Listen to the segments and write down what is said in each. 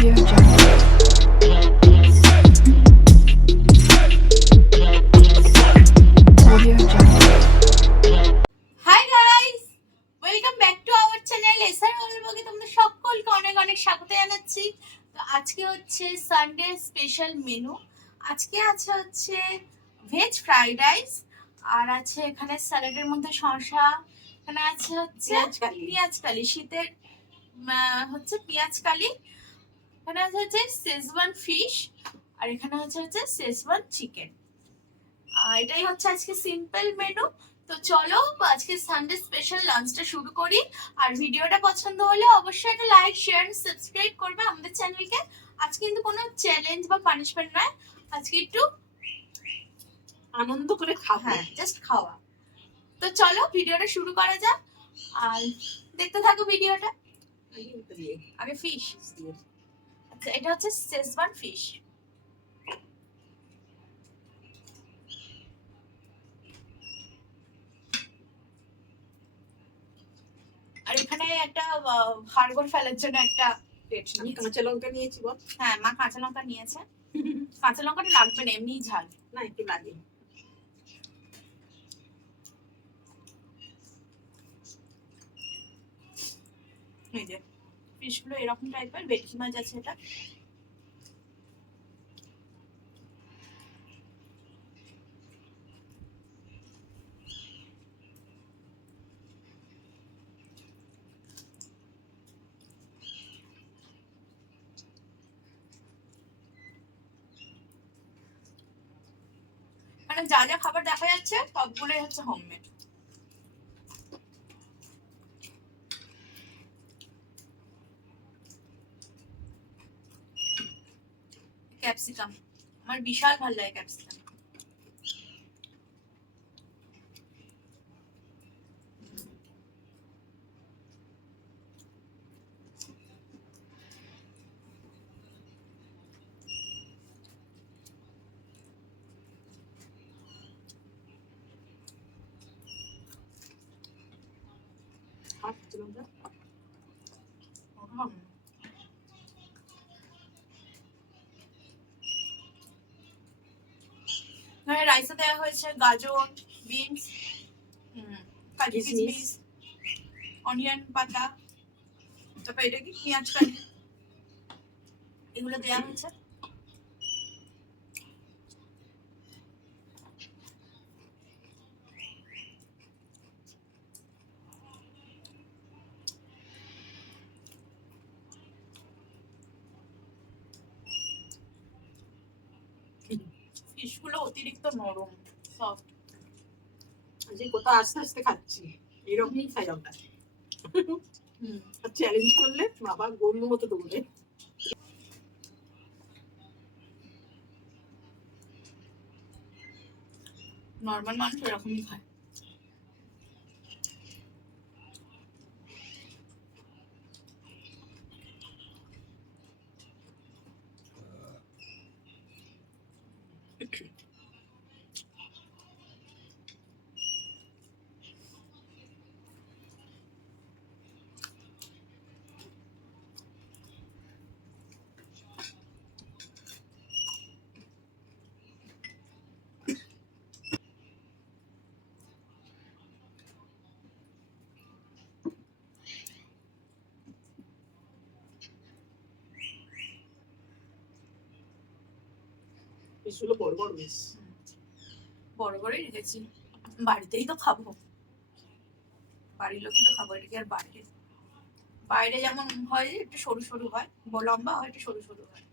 Audio Jungle. Audio Jungle. Hi guys, welcome back to our channel SR অলবগে তোমাদের সকলকে অনেক অনেক স্বাগত জানাচ্ছি। তো আজকে হচ্ছে সানডে স্পেশাল মেনু। আজকে হচ্ছে ভেজ ফ্রাইড রাইস, আর আছে এখানে স্যালাডের মধ্যে শসা, এখানে আছে হচ্ছে পেঁয়াজ কালি, শীতের হচ্ছে পেঁয়াজ কালি, এখানে আছে হচ্ছে শেজওয়ান ফিশ, আর এখানে হচ্ছে শেজওয়ান চিকেন। এটাই হচ্ছে আজকে সিম্পল মেনু। তো চলো আজকে সানডে স্পেশাল লাঞ্চটা শুরু করি। আর ভিডিওটা পছন্দ হলে অবশ্যই একটা লাইক শেয়ার সাবস্ক্রাইব করবে আমাদের চ্যানেলকে। আজকে কিন্তু কোনো চ্যালেঞ্জ বা পানিশমেন্ট নয়, আজকে একটু আনন্দ করে খাবো, হ্যাঁ জাস্ট খাওয়া। তো চলো ভিডিওটা শুরু করা যাক, আর দেখতে থাকো ভিডিওটা। আগে ফিশ, আচ্ছা এটা হচ্ছে শেজওয়ান ফিশ। আর এখানে একটা হাড়গোড় ফেলার জন্য একটা প্লেট, আমি কাঁচা লঙ্কা নিয়েছি বল। হ্যাঁ মা কাঁচা লঙ্কা নিয়েছে। কাঁচা লঙ্কাটা লাগবে না, এমনি ঝাল না একটু লাগে। এই যে ফিশগুলো এরকম টাইপের, ভেটকি মাছ আছে এটা। মানে যা যা খাবার দেখা যাচ্ছে সবগুলোই হচ্ছে হোমমেড। ক্যাপসিকাম, আমার বিশাল ভালো লাগে ক্যাপসিকাম। আর কাঁচা লঙ্কা রাইসে দেওয়া হয়েছে গাজর, বিনস, কাজু কিশমিশ, অনিয়ন পাতা, তারপর এটা কি পেঁয়াজ কালি, এগুলো দেওয়া হয়েছে। ফিশগুলো অতিরিক্ত নরম, সফট। যে কোথাও আস্তে আস্তে খাচ্ছি, এরকমই খাই আমরা। চ্যালেঞ্জ করলে বাবা গরুর মতো দৌড়ে। নর্মাল মানুষ এরকমই খায়। পিসগুলো বড় বড় বেশ। বড় বড়ই রেখেছি, বাড়িতেই তো খাবো, বাড়ির লোকই তো খাবো, এটা কি আর বাইরে? বাইরে যেমন হয় একটু সরু সরু হয়, লম্বা হয় একটু সরু সরু হয়।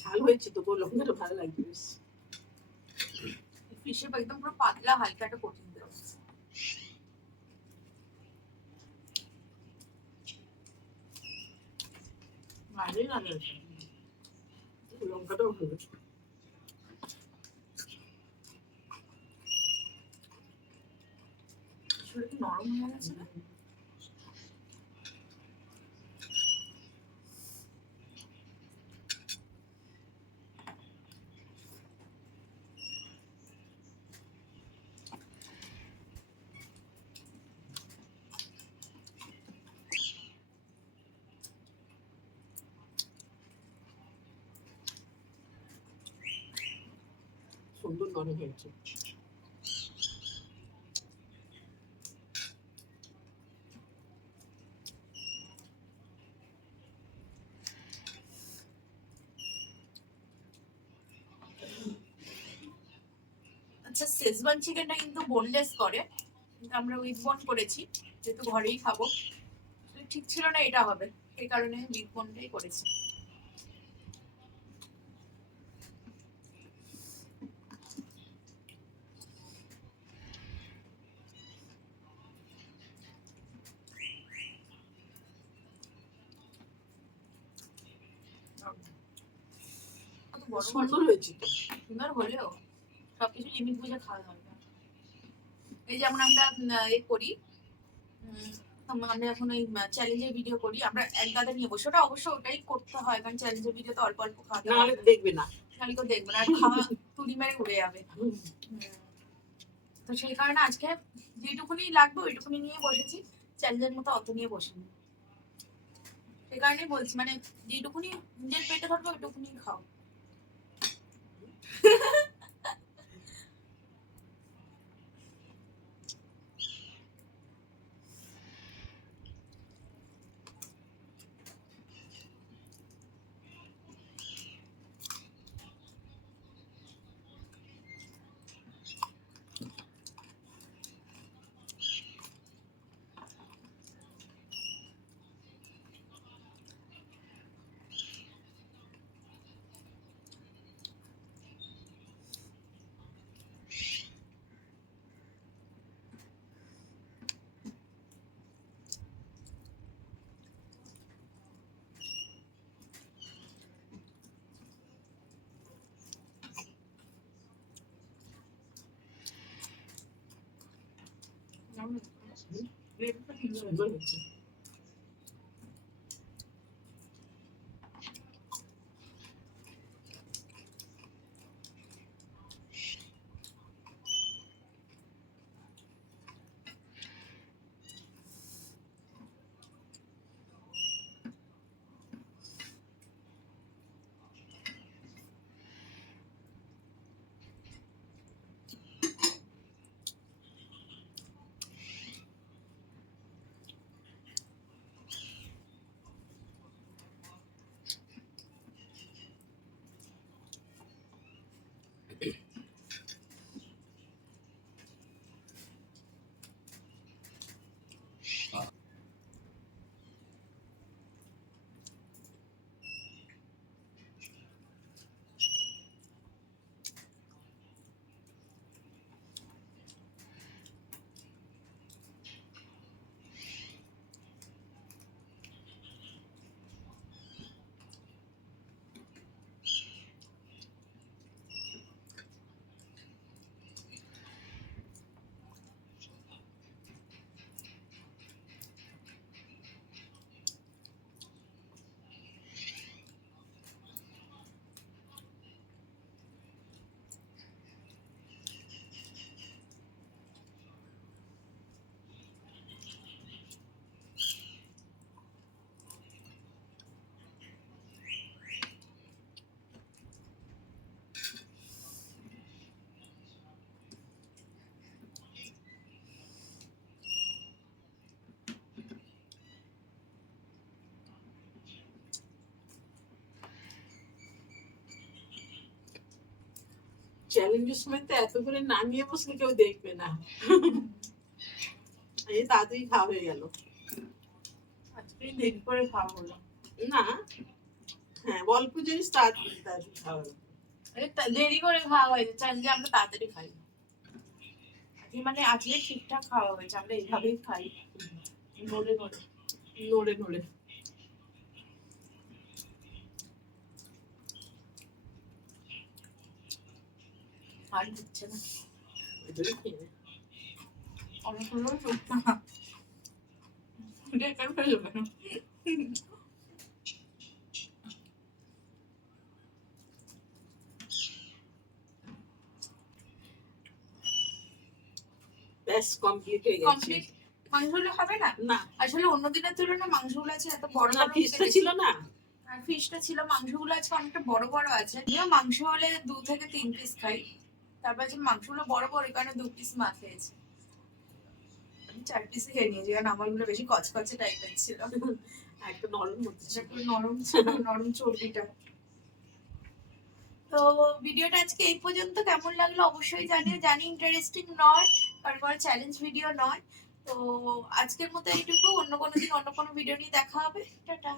ঝাল হয়েছে তো লঙ্কাটা ভালো লাগবে বেশ। ফিশের একদম পুরো পাতলা হালকা একটা কোটিং দেওয়া আছে। ভালোই লাগে লঙ্কাটাও ভালো। আসলে কি নরম হয়ে গেছে না? সুন্দর নরম হয়েছে। আচ্ছা, শেজওয়ান চিকেনটা কিন্তু বোনলেস করে, কিন্তু আমরা উইথ বোন করেছি যেহেতু ঘরেই খাবো। ঠিক ছিল না এটা হবে, সেই কারণে উইথ বোনটাই করেছি। সুন্দর হয়েছে তো। সুন্দর হলেও সবকিছু লিমিট বুঝে খাওয়া দরকার। এই যেমন আমরা এ করি, আমরা এখন ওই চ্যালেঞ্জের ভিডিও করি, আমরা এক গাদা নিয়ে বসে, ওটা অবশ্য ওটাই করতে হয় কারণ চ্যালেঞ্জের ভিডিও তো অল্প অল্প খাওয়া দাওয়া, নাহলে দেখবে না, নাহলে কেউ দেখবে না, আর খাওয়া তুড়ি মেরে উড়ে যাবে। তো সেই কারণে আজকে যেটুকুনি লাগবে ওইটুকুনি নিয়ে বসেছি, চ্যালেঞ্জের মতো অত নিয়ে বসিনি। সেই কারণেই বলছি, মানে যেটুকুনি নিজের পেটে ধরবে ওইটুকুনি খাও। সুন্দর হয়েছে। চ্যালেঞ্জের সময় তো এত করে নামিয়ে বসলে কেউ দেখবে না। এই তাড়াতাড়ি খাওয়া হয়ে গেল। আজকে দেরি করে খাওয়া হলো। না, হ্যাঁ অল্প জিনিস তাড়াতাড়ি খাওয়া হলো। দেরি করে খাওয়া হয়েছে, চাইলে আমরা তাড়াতাড়ি খাই। মানে আজকে ঠিকঠাক খাওয়া হয়েছে, আমরা এইভাবেই খাই, নড়ে নড়ে নড়ে নড়ে। আর দিচ্ছে না, এগুলো খেয়ে নে। অনেক হলেও চলছে না। বেকার হয়ে যাবে না। ব্যাস কমপ্লিট হয়ে গেছে। কমপ্লিট। মাংসগুলো হবে না, না আসলে অন্য দিনের তুলনায় মাংসগুলো আছে এত বড় না, বড় ফিসটা ছিল না। আর ফিশটা ছিল, মাংসগুলো আজকে অনেকটা বড় বড় আছে। আমিও মাংস হলে 2 থেকে 3 পিস খাই, তারপর যে মাংসগুলো বড় বড়, এই কারণে 2 পিস মাছ খেয়েছি। আমি 4 পিসই খেয়ে নিয়েছি, কারণ আমারগুলো বেশি কচকচে টাইপের ছিল, একটু নরম হচ্ছে। একটু নরম ছিল, নরম চর্বিটা। তো ভিডিওটা আজকে এই পর্যন্ত। কেমন লাগলো অবশ্যই জানিও। জানি ইন্টারেস্টিং নয়, কারণ কোনো চ্যালেঞ্জ ভিডিও নয়। তো আজকের মতো এইটুকু, অন্য কোনো দিন অন্য কোনো ভিডিও নিয়ে দেখা হবে। টাটা।